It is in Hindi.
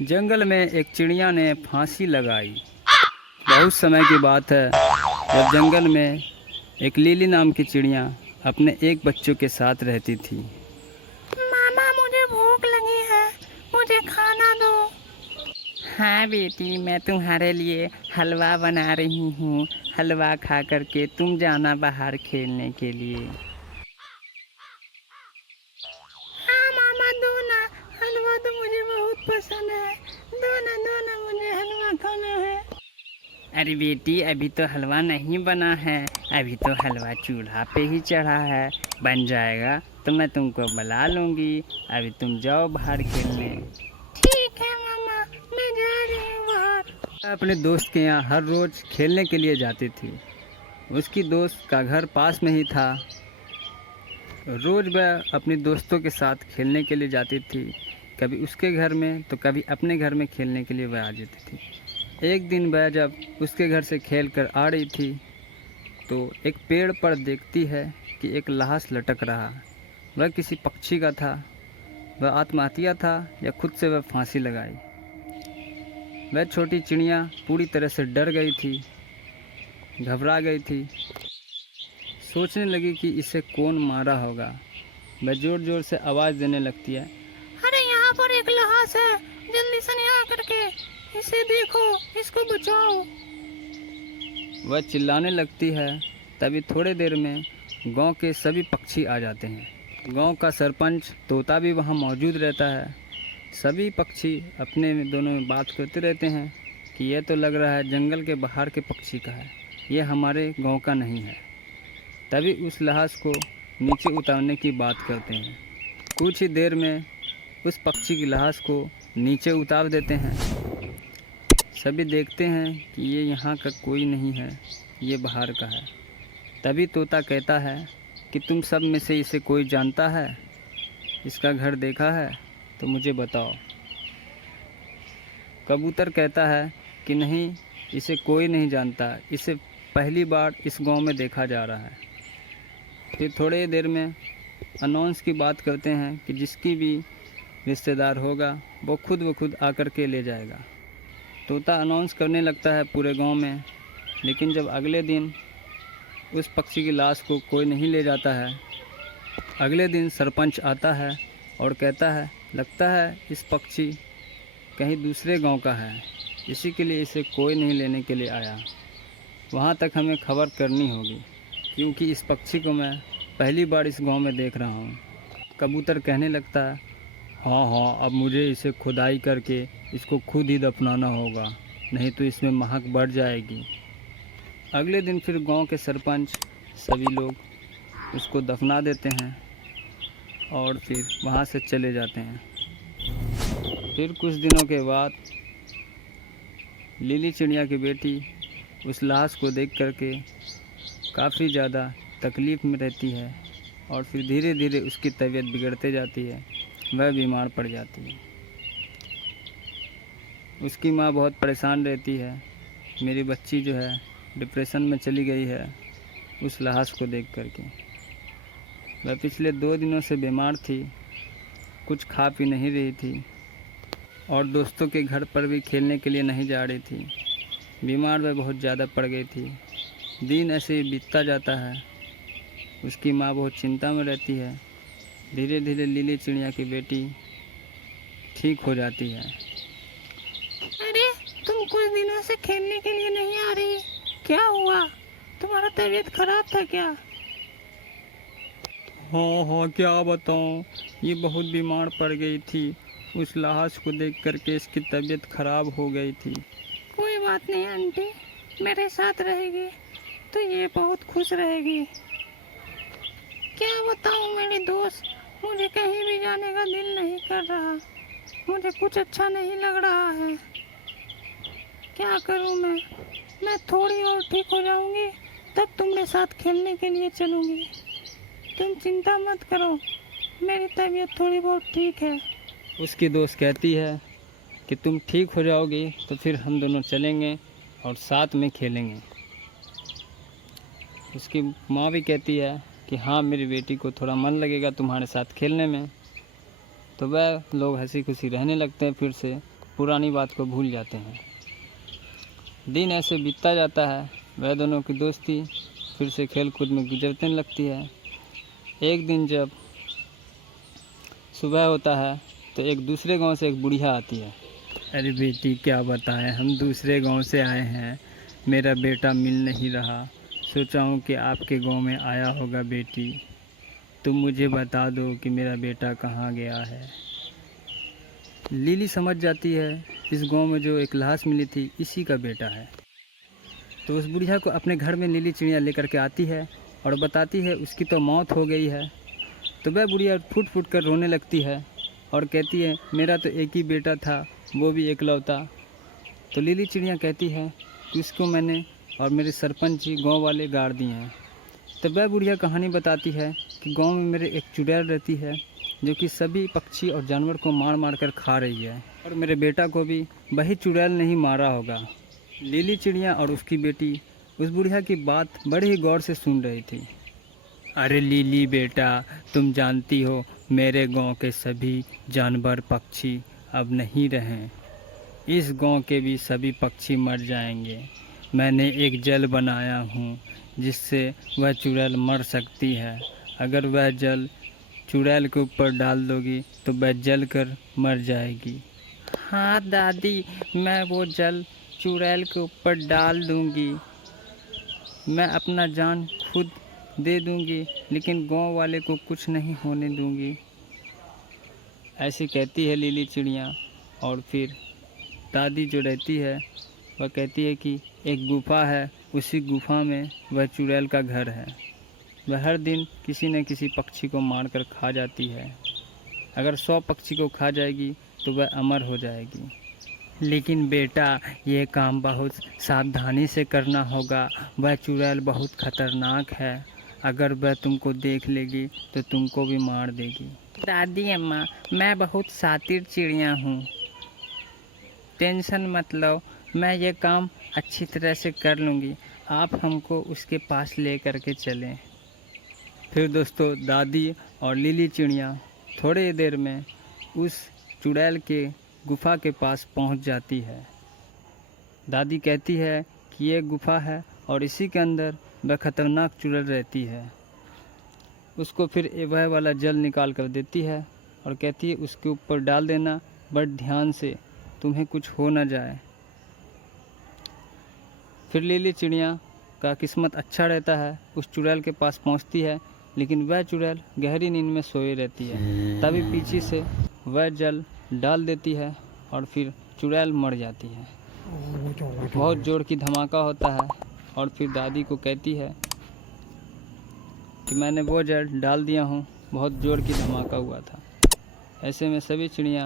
जंगल में एक चिड़िया ने फांसी लगाई। बहुत समय की बात है जब जंगल में एक लिली नाम की चिड़िया अपने एक बच्चों के साथ रहती थी। मामा, मुझे भूख लगी है, मुझे खाना दो। हाँ बेटी, मैं तुम्हारे लिए हलवा बना रही हूँ। हलवा खा करके तुम जाना बाहर खेलने के लिए। हाँ मामा, दो ना, हलवा तो मुझे बहुत पसंद है। दो ना, मुझे हलवा खाना है। अरे बेटी, अभी तो हलवा नहीं बना है, अभी तो हलवा चूल्हा पे ही चढ़ा है। बन जाएगा तो मैं तुमको बुला लूँगी। अभी तुम जाओ बाहर खेलने। ठीक है मामा, मैं जा रही हूँ बाहर। अपने दोस्त के यहाँ हर रोज़ खेलने के लिए जाती थी। उसकी दोस्त का घर पास में ही था। रोज़ वह अपने दोस्तों के साथ खेलने के लिए जाती थी। कभी उसके घर में तो कभी अपने घर में खेलने के लिए वह आ जाती थी। एक दिन वह जब उसके घर से खेल कर आ रही थी तो एक पेड़ पर देखती है कि एक लाश लटक रहा। वह किसी पक्षी का था। वह आत्महत्या था या खुद से वह फांसी लगाई। वह छोटी चिड़िया पूरी तरह से डर गई थी, घबरा गई थी। सोचने लगी कि इसे कौन मारा होगा। वह ज़ोर ज़ोर से आवाज़ देने लगती है, अरे यहाँ पर एक लाश है, जल्दी से यहाँ करके इसे देखो, इसको बचाओ। वह चिल्लाने लगती है। तभी थोड़ी देर में गांव के सभी पक्षी आ जाते हैं। गांव का सरपंच तोता भी वहां मौजूद रहता है। सभी पक्षी अपने में दोनों में बात करते रहते हैं कि यह तो लग रहा है जंगल के बाहर के पक्षी का है, यह हमारे गांव का नहीं है। तभी उस लाश को नीचे उतारने की बात करते हैं। कुछ ही देर में उस पक्षी की लाश को नीचे उतार देते हैं। सभी देखते हैं कि ये यहाँ का कोई नहीं है, ये बाहर का है। तभी तोता कहता है कि तुम सब में से इसे कोई जानता है, इसका घर देखा है तो मुझे बताओ। कबूतर कहता है कि नहीं, इसे कोई नहीं जानता, इसे पहली बार इस गांव में देखा जा रहा है। फिर थोड़ी देर में अनाउंस की बात करते हैं कि जिसकी भी रिश्तेदार होगा वो खुद आकर के ले जाएगा। तोता अनाउंस करने लगता है पूरे गांव में। लेकिन जब अगले दिन उस पक्षी की लाश को कोई नहीं ले जाता है, अगले दिन सरपंच आता है और कहता है लगता है इस पक्षी कहीं दूसरे गांव का है, इसी के लिए इसे कोई नहीं लेने के लिए आया। वहां तक हमें खबर करनी होगी क्योंकि इस पक्षी को मैं पहली बार इस गांव में देख रहा हूं। कबूतर कहने लगता है हाँ, अब मुझे इसे खुदाई करके इसको खुद ही दफनाना होगा, नहीं तो इसमें महक बढ़ जाएगी। अगले दिन फिर गांव के सरपंच सभी लोग उसको दफना देते हैं और फिर वहां से चले जाते हैं। फिर कुछ दिनों के बाद लिली चिड़िया की बेटी उस लाश को देख करके काफ़ी ज़्यादा तकलीफ़ में रहती है और फिर धीरे धीरे उसकी तबीयत बिगड़ते जाती है। वह बीमार पड़ जाती है। उसकी माँ बहुत परेशान रहती है, मेरी बच्ची जो है डिप्रेशन में चली गई है उस लाश को देख करके। वह पिछले 2 दिनों से बीमार थी, कुछ खा पी नहीं रही थी और दोस्तों के घर पर भी खेलने के लिए नहीं जा रही थी। बीमार वह बहुत ज़्यादा पड़ गई थी। दिन ऐसे ही बीतता जाता है। उसकी माँ बहुत चिंता में रहती है। धीरे धीरे लिली चिड़िया की बेटी ठीक हो जाती है। अरे, तुम कुछ दिनों से खेलने के लिए नहीं आ रही, क्या हुआ? तुम्हारा तबीयत खराब था क्या? हाँ, क्या बताऊँ, ये बहुत बीमार पड़ गई थी। उस लाश को देख करके इसकी तबीयत खराब हो गई थी। कोई बात नहीं आंटी, मेरे साथ रहेगी तो ये बहुत खुश रहेगी। क्या बताऊँ मेरी दोस्त, मुझे कहीं भी जाने का दिल नहीं कर रहा, मुझे कुछ अच्छा नहीं लग रहा है। क्या करूँ मैं थोड़ी और ठीक हो जाऊंगी तब तुम्हारे साथ खेलने के लिए चलूंगी। तुम चिंता मत करो, मेरी तबीयत थोड़ी बहुत ठीक है। उसकी दोस्त कहती है कि तुम ठीक हो जाओगी तो फिर हम दोनों चलेंगे और साथ में खेलेंगे। उसकी माँ भी कहती है कि हाँ, मेरी बेटी को थोड़ा मन लगेगा तुम्हारे साथ खेलने में। तो वह लोग हंसी खुशी रहने लगते हैं फिर से पुरानी बात को भूल जाते हैं। दिन ऐसे बीतता जाता है, वह दोनों की दोस्ती फिर से खेल कूद में गुजरने लगती है। एक दिन जब सुबह होता है तो एक दूसरे गांव से एक बुढ़िया आती है। अरे बेटी क्या बताएं, हम दूसरे गांव से आए हैं, मेरा बेटा मिल नहीं रहा, सोचा हूँ कि आपके गांव में आया होगा बेटी, तुम मुझे बता दो कि मेरा बेटा कहाँ गया है। लिली समझ जाती है इस गांव में जो एक लाश मिली थी इसी का बेटा है। तो उस बुढ़िया को अपने घर में नीली चिड़िया लेकर के आती है और बताती है उसकी तो मौत हो गई है। तो वह बुढ़िया फूट फूट कर रोने लगती है और कहती है मेरा तो एक ही बेटा था, वो भी एकलौता। तो लीली चिड़िया कहती है कि उसको मैंने और मेरे सरपंच जी गांव वाले गाड़ दिए हैं। तब वह बुढ़िया कहानी बताती है कि गांव में मेरे एक चुड़ैल रहती है जो कि सभी पक्षी और जानवर को मार मार कर खा रही है, और मेरे बेटा को भी वही चुड़ैल नहीं मारा होगा। लीली चिड़िया और उसकी बेटी उस बुढ़िया की बात बड़े ही गौर से सुन रही थी। अरे लीली बेटा, तुम जानती हो मेरे गांव के सभी जानवर पक्षी अब नहीं रहें, इस गांव के भी सभी पक्षी मर जाएंगे। मैंने एक जल बनाया हूँ जिससे वह चुड़ैल मर सकती है। अगर वह जल चुड़ैल के ऊपर डाल दोगी तो वह जल कर मर जाएगी। हाँ दादी, मैं वो जल चुड़ैल के ऊपर डाल दूंगी, मैं अपना जान खुद दे दूंगी, लेकिन गांव वाले को कुछ नहीं होने दूंगी। ऐसी कहती है लीली चिड़िया। और फिर दादी जो रहती है वह कहती है कि एक गुफा है, उसी गुफा में वह चुड़ैल का घर है। वह हर दिन किसी न किसी पक्षी को मार कर खा जाती है। अगर 100 पक्षी को खा जाएगी तो वह अमर हो जाएगी। लेकिन बेटा, ये काम बहुत सावधानी से करना होगा, वह चुड़ैल बहुत खतरनाक है, अगर वह तुमको देख लेगी तो तुमको भी मार देगी। दादी अम्मा, मैं बहुत शातिर चिड़िया हूँ, टेंशन मत लो, मैं ये काम अच्छी तरह से कर लूँगी, आप हमको उसके पास ले कर के चलें। फिर दोस्तों दादी और लीली चिड़िया थोड़ी देर में उस चुड़ैल के गुफा के पास पहुंच जाती है। दादी कहती है कि ये गुफा है और इसी के अंदर वह खतरनाक चुड़ैल रहती है। उसको फिर वह वाला जल निकाल कर देती है और कहती है उसके ऊपर डाल देना, बट ध्यान से, तुम्हें कुछ हो ना जाए। फिर लीली चिड़िया का किस्मत अच्छा रहता है, उस चुड़ैल के पास पहुंचती है, लेकिन वह चुड़ैल गहरी नींद में सोई रहती है। तभी पीछे से वह जल डाल देती है और फिर चुड़ैल मर जाती है। बहुत जोर की धमाका होता है और फिर दादी को कहती है कि मैंने वो जल डाल दिया हूँ, बहुत जोर की धमाका हुआ था। ऐसे में सभी चिड़िया